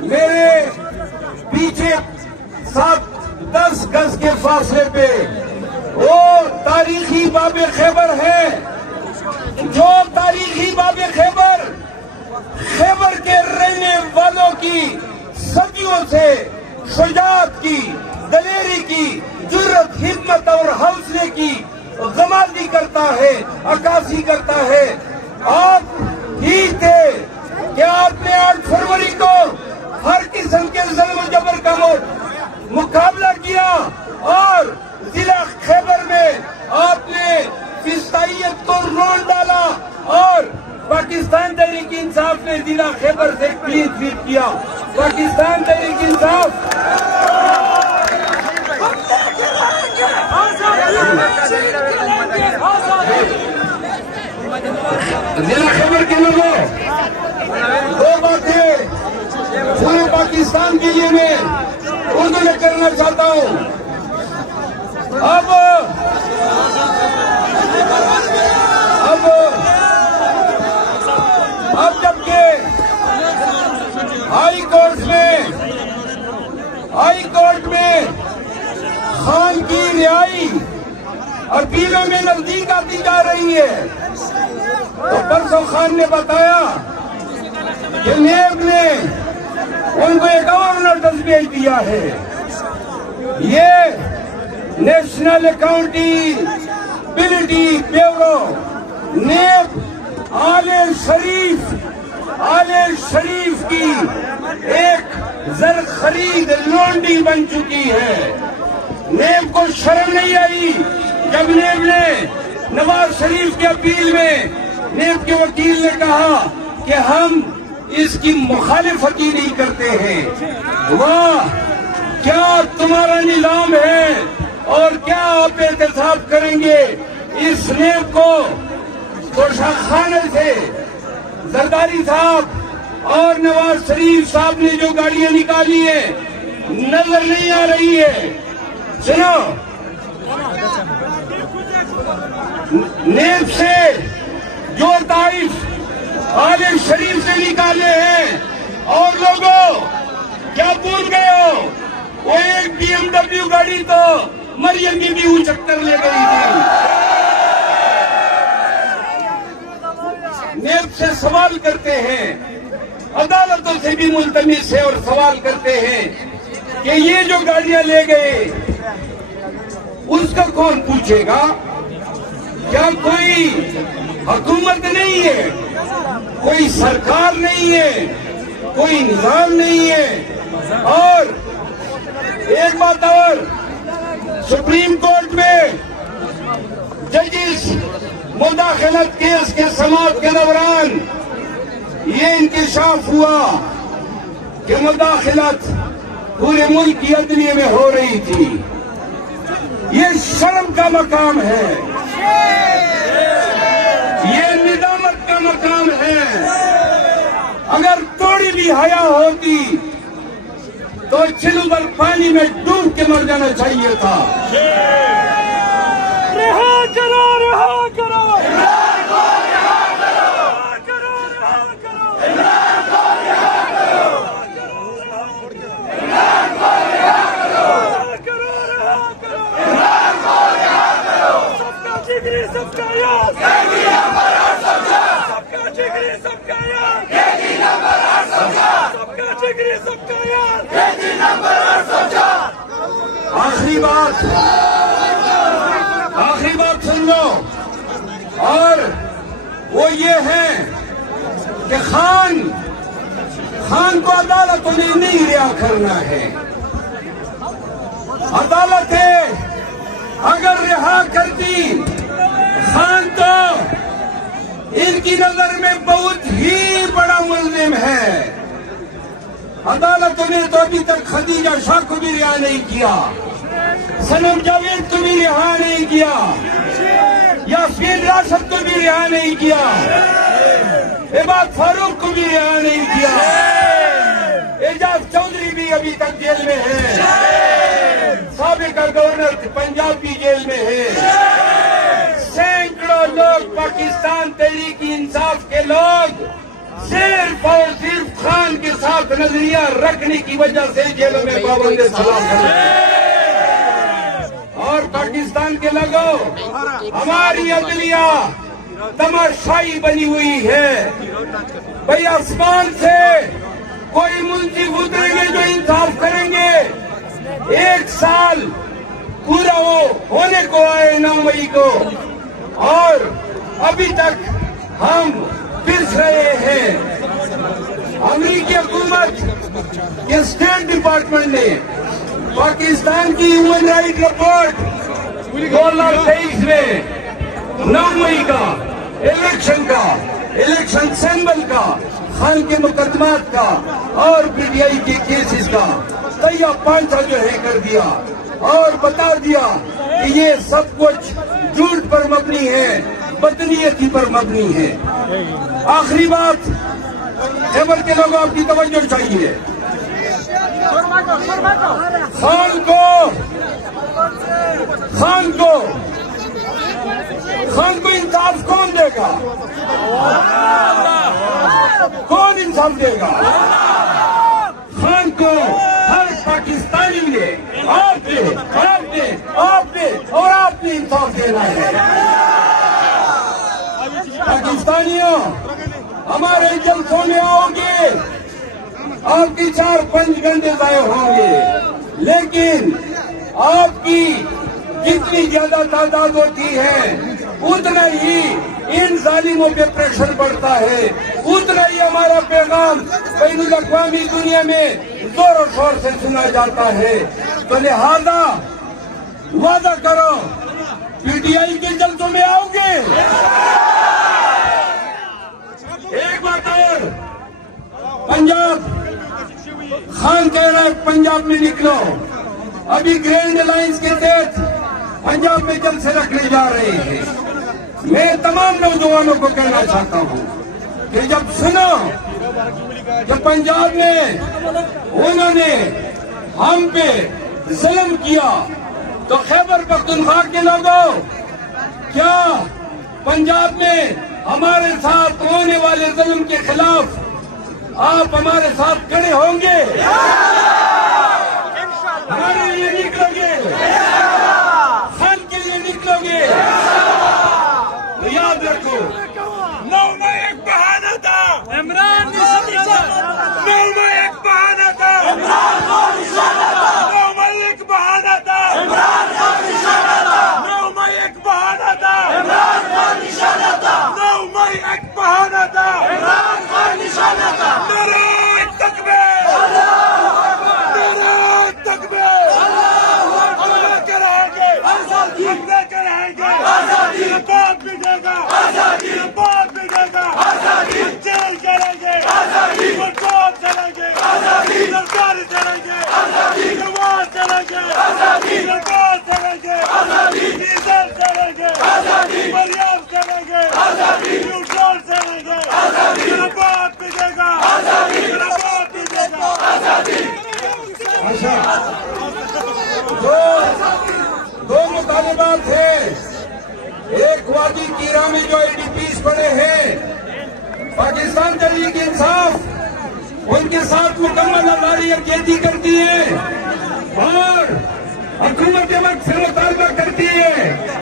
میرے پیچھے 7-10 گز کے فاصلے پہ وہ تاریخی باب خیبر ہے، جو تاریخی باب خیبر خیبر کے رہنے والوں کی صدیوں سے شجاعت کی، دلیری کی، جرت، ہمت اور حوصلے کی غمازی کرتا ہے، عکاسی کرتا ہے۔ آپ ہی تھے کہ آپ نے 8 فروری کو ہر قسم کے ظلم و جبر کا مقابلہ کیا اور ضلع خیبر میں آپ نے فسطائیت کو رول ڈالا اور پاکستان تحریک انصاف نے ضلع خیبر سے کلین سویپ کیا۔ پاکستان تحریک انصاف ضلع خیبر کے لوگوں، 2 باتیں پورے پاکستان کے لیے میں اردو میں کرنا چاہتا ہوں۔ اب جبکہ ہائی کورٹ میں خان کی رہائی اپیلوں میں نزدیک آتی جا رہی ہے، تو پرسوں خان نے بتایا کہ نیب نے ان کو ایک اور نوٹس بھیج دیا ہے۔ یہ نیشنل اکاؤنٹیبلٹی بیورو نیب آل شریف کی ایک زر خرید لونڈی بن چکی ہے۔ نیب کو شرم نہیں آئی جب نیب نے نواز شریف کے اپیل میں نیب کے وکیل نے کہا کہ ہم اس کی مخالفت ہی نہیں کرتے ہیں۔ واہ، کیا تمہارا نظام ہے اور کیا آپ احتساب کریں گے اس نیب کو؟ توشہ خانے سے زرداری صاحب اور نواز شریف صاحب نے جو گاڑیاں نکالی ہیں نظر نہیں آ رہی ہے۔ سنو، نیب سے جو تحائف آل شریف سے نکالے ہیں، اور لوگوں کیا بھول گئے ہو؟ وہ ایک BMW گاڑی تو مریم کی بھی چکر لے گئی تھی۔ نیب سے سوال کرتے ہیں، عدالتوں سے بھی ملتمس ہے اور سوال کرتے ہیں کہ یہ جو گاڑیاں لے گئے اس کا کون پوچھے گا؟ کیا کوئی حکومت نہیں ہے، کوئی سرکار نہیں ہے، کوئی نظام نہیں ہے؟ اور ایک بات اور، سپریم کورٹ میں ججز مداخلت کیس کے سماعت کے دوران یہ انکشاف ہوا کہ مداخلت پورے ملک کی عدلیہ میں ہو رہی تھی۔ یہ شرم کا مقام ہے، یہ ندامت کا مقام ہے۔ اگر تھوڑی بھی حیا ہوتی تو چلبل پانی میں ڈوب کے مر جانا چاہیے تھا۔ رہا کرو، رہا کرو، سب کا یاد، سب کا جگری، سب کا یاد، سب کا جگری، سب کا یاد۔ آخری بات سن لو، اور وہ یہ ہے کہ خان کو عدالتوں نے نہیں رہا کرنا ہے۔ عدالتیں اگر رہا کرتی خان تو ان کی نظر میں بہت ہی بڑا ملزم ہے۔ عدالتوں نے تو ابھی تک خدیجہ شاہ کو بھی رہا نہیں کیا، صنم جاوید کو بھی رہا نہیں کیا، یاسمین راشد کو بھی رہا نہیں کیا، عباد فاروق کو بھی رہا نہیں کیا، اعجاز چودھری بھی ابھی تک جیل میں ہے، سابق گورنر پنجاب بھی جیل میں ہے۔ سینکڑوں لوگ، پاکستان تحریک انصاف کے لوگ صرف اور صرف خان کے ساتھ نظریہ رکھنے کی وجہ سے جیلوں میں پابند سلام کرتے اور پاکستان کے لوگوں ہماری عدلیہ تماشائی بنی ہوئی ہے. بھئی آسمان سے کوئی منصف اتریں گے جو انصاف کریں گے. 1 سال پورا ہونے کو آئے 9 مئی کو اور ابھی تک ہم پس رہے ہیں. امریکی حکومت کے اسٹیٹ ڈپارٹمنٹ نے پاکستان کی ہیومن رائٹ رپورٹ 2023 میں 9 مئی کا الیکشن سیمبل کا خان کے مقدمات کا اور پی ٹی آئی کے کیسز کا تیا پانچا جو ہے کر دیا اور بتا دیا کہ یہ سب کچھ جھوٹ پر مبنی ہے, بدنیتی پر مبنی ہے. آخری بات خیبر کے لوگوں آپ کی توجہ چاہیے. خان کو انصاف کون دے گا؟ کون انصاف دے گا؟ خان کو ہر پاکستانی نے آپ نے انصاف دینا ہے. پاکستانیوں ہمارے جلسوں میں آؤ گے, آپ کی 4-5 گھنٹے ضائع ہوں گے, لیکن آپ کی جتنی زیادہ تعداد ہوتی ہے اتنا ہی ان ظالموں پہ پریشر بڑھتا ہے, اتنا ہی ہمارا پیغام بین الاقوامی دنیا میں زور و شور سے سنا جاتا ہے. تو لہذا وعدہ کرو پی ٹی آئی کے جلسوں میں آؤ گے. ایک بات اور, پنجاب خان کہہ رہا ہے پنجاب میں نکلو. ابھی گرینڈ الائنس کے تحت پنجاب میں جلسے رکھنے جا رہے ہیں. میں تمام نوجوانوں کو کہنا چاہتا ہوں کہ جب سنو کہ پنجاب میں انہوں نے ہم پہ ظلم کیا تو خیبر پختونخوا کے لوگوں کیا پنجاب میں ہمارے ساتھ ہونے والے ظلم کے خلاف آپ ہمارے ساتھ کھڑے ہوں گے؟ ہمارے لیے نکلو گے؟ خان کے لیے نکلو گے؟ تو یاد رکھو 9 میں ایک بہانہ تھا, عمران 9 میں ایک بہانہ تھا, 9 میں ایک بہانہ تھا, 9 میں ایک بہانہ تھا, 9 میں ایک بہانہ تھا. نعرہ تکبیر, نعرہ تکبیر, ہم لے کر آئیں گے, ہم لے کر آئیں گے. یہ بات بھی دے گا, یہ بات بھی دے گا. جیل کریں گے, گردوار چلیں گے, سرکاری چلیں گے, جوار چلیں گے, سرکار چلیں گے, ڈیزل چلیں گے, مریام چلیں گے, نیوٹرل چلیں گے. یہ بات بھی دے گا, یہ بات بھی دے گا. دو مطالبات ہیں. ایک وادی کیرا میں جو آئی ڈی پیز پڑے ہیں, پاکستان تحریک انصاف ان کے ساتھ مکمل آزادی یکجہتی کرتی ہے اور حکومت وقت سے مطالبہ کرتی ہے